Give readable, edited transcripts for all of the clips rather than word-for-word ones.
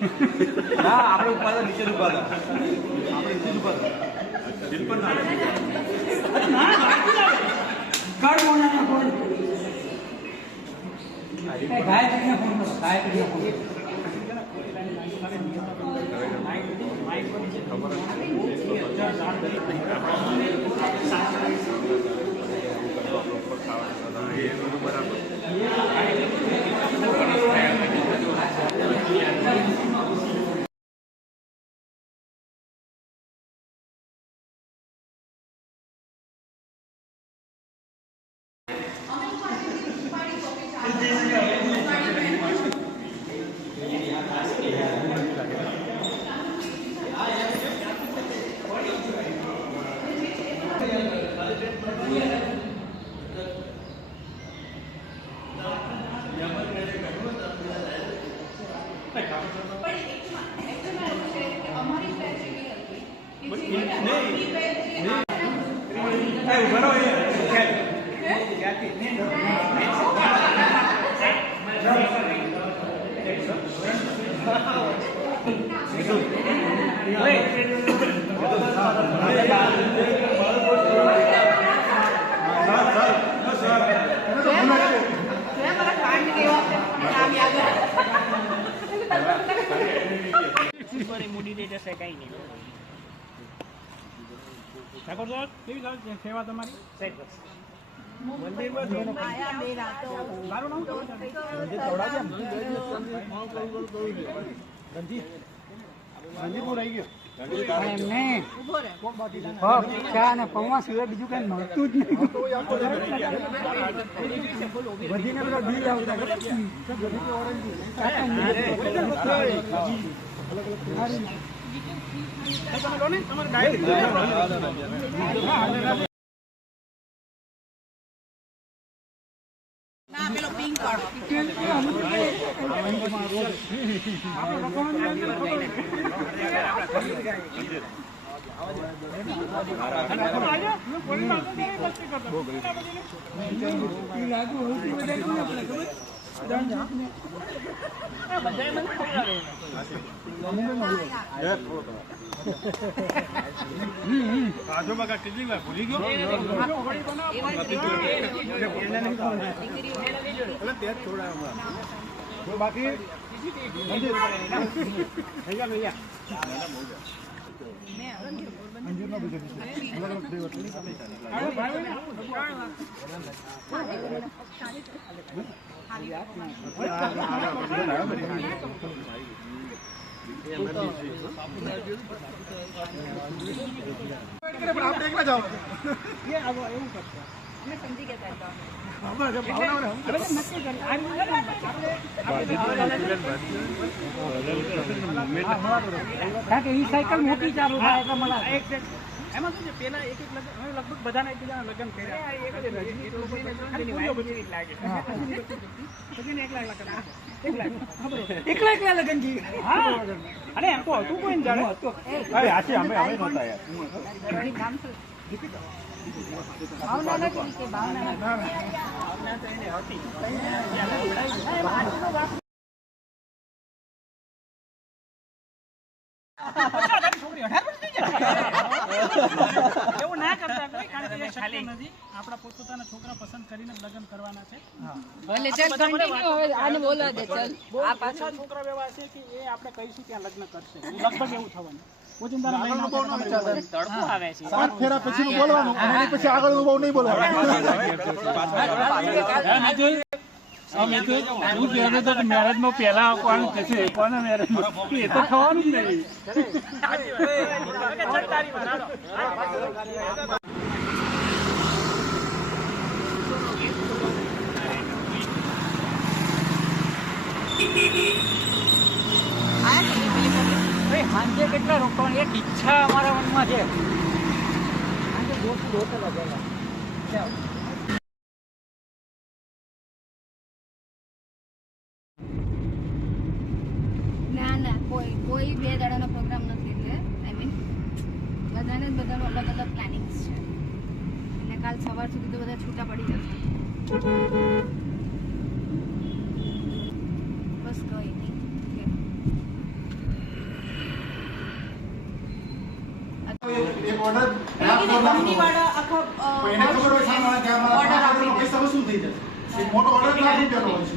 ના આપણે ઉપાડા નીચે ઉપાડા આપણે નીચે ઉપાડા દિલ પર ના ના કાર્ડ મોના ફોન ગાય કરીને ફોન કરો ગાય કરીને ફોન ઠાકોર સાહેબ કેવી ચાલે સેવા તમારી મંદિરમાં મારું નામ રંજીતપુર રહી ગયો એમને ચા ને પૌવા સિવાય બીજું કઈ મળતું જ નહીં વધીને બધા બિલ આવતા આજોબા કેટલી વાર ભૂલી ગયો બાકી સાયકલ મોટી ચાલુ થાય એમાં શું છે પેલા એક લગભગ બધાના એકબીજાના લગ્ન કર્યા એકલા લગ્ન કી અને એમ તો હતું કોઈ જાણે ભાવના નથી કે ભાવના એવું ના કરતા કોઈ કારણ કે શક્ય નથી આપણા પોતપોતાના છોકરા પસંદ કરીને લગ્ન કરવાના છે ભલે ચાલ કન્ટિન્યુ હવે આને બોલવા દે ચાલ આ પાછા છોકરા એવા છે કે એ આપણે કહીશું ત્યાં લગ્ન કરશે લગભગ એવું થવાનું ઓજિંદાના લગ્ન બહુ ન વિચારતા તડકો આવે છે સાત ફેરા પછીનું બોલવાનું અને પછી આગળનું બહુ નહીં બોલવાનું અમે તો હું કહેતો હતો કે મેરેજમાં પહેલા કોણ થશે કોને મેરેજમાં એ તો થવાનું જ નહીં સાંજે કેટલા રોકવાની એક ઈચ્છા અમારા મનમાં છે સાંજે દોસ્ત લગેલા ના કોઈ બે દાડાનો પ્રોગ્રામ નથી એટલે આઈ મીન બધાનું અલગ અલગ પ્લાનિંગ્સ છે એટલે કાલ સવાર સુધી તો બધા છૂટા પડી જશે બસ કઈ નહીં કંપનીવાળા આખા એને ખબર હોય સામે કે ઓર્ડર આપી પૈસા વસૂલ થઈ જશે. એક મોટો ઓર્ડર લાખ રૂપિયાનો હોય છે.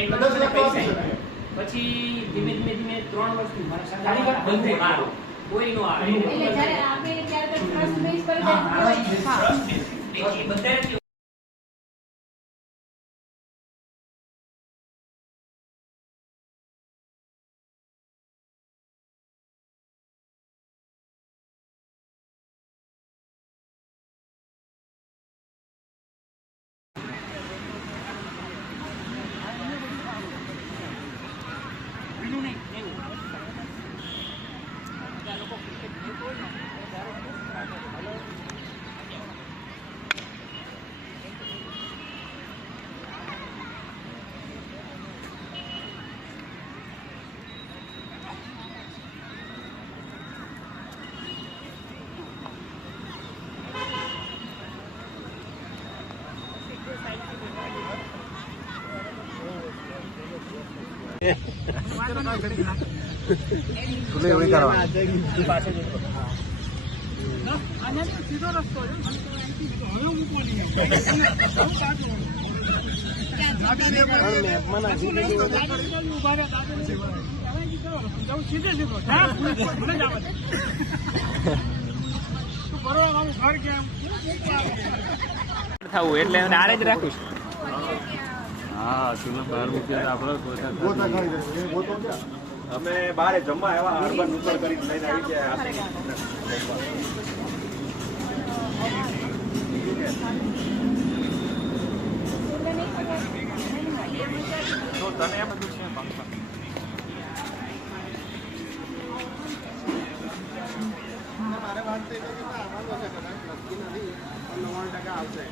એટલે 10 લાખ તો આપી શકાય. પછી ધીમે ધીમે 3 વર્ષ મારા સાહેબ બંધ થઈ ગયું. કોઈ નો આવે એટલે જ્યારે આપણે ત્યારે ટ્રસ્ટ બેઝ પર હા, હા એ બધા આનાથી સીધો રસ્તો છે. હવે મૂકવાની સીધે સીધો બરોબર મારું ઘર કેમ થવું એટલે હું આરે જ રાખું છું. ગોતા ખાઈ જશે. એ ગોતો ક્યાં? અમે બારે જમવા આવ્યા અર્બન નુકર કરીને લઈને આવી ગયા તો તને આ બધું છે મારે વાત થઈ કે વાંધો છે કદાચ નક્કી નથી પણ 99% આવશે.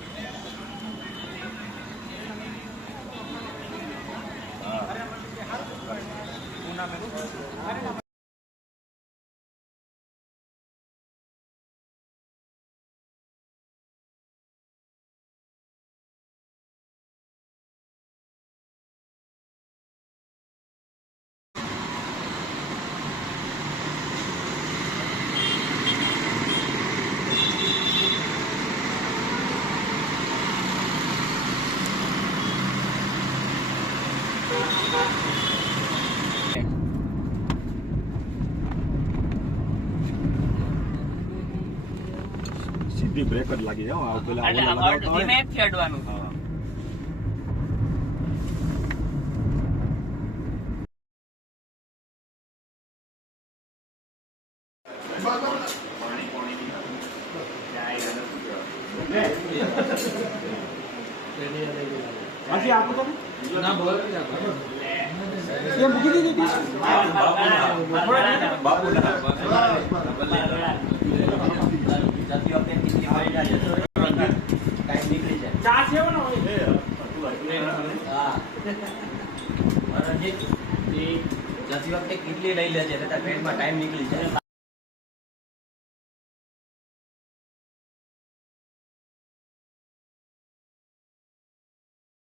સીધી બ્રેક જ લાગી જાવ પેલા એટલે ઓલા લગાવતા હોય ધીમે ને. જ અડવાનું. હા. બાકી આપો તમે ના બોલ એ મૂકી દીધી ડીશ. બાપુના ચા છે ને જતી વખતે કેટલી લઈ લેજે ટ્રેનમાં ટાઈમ નીકળી જાય.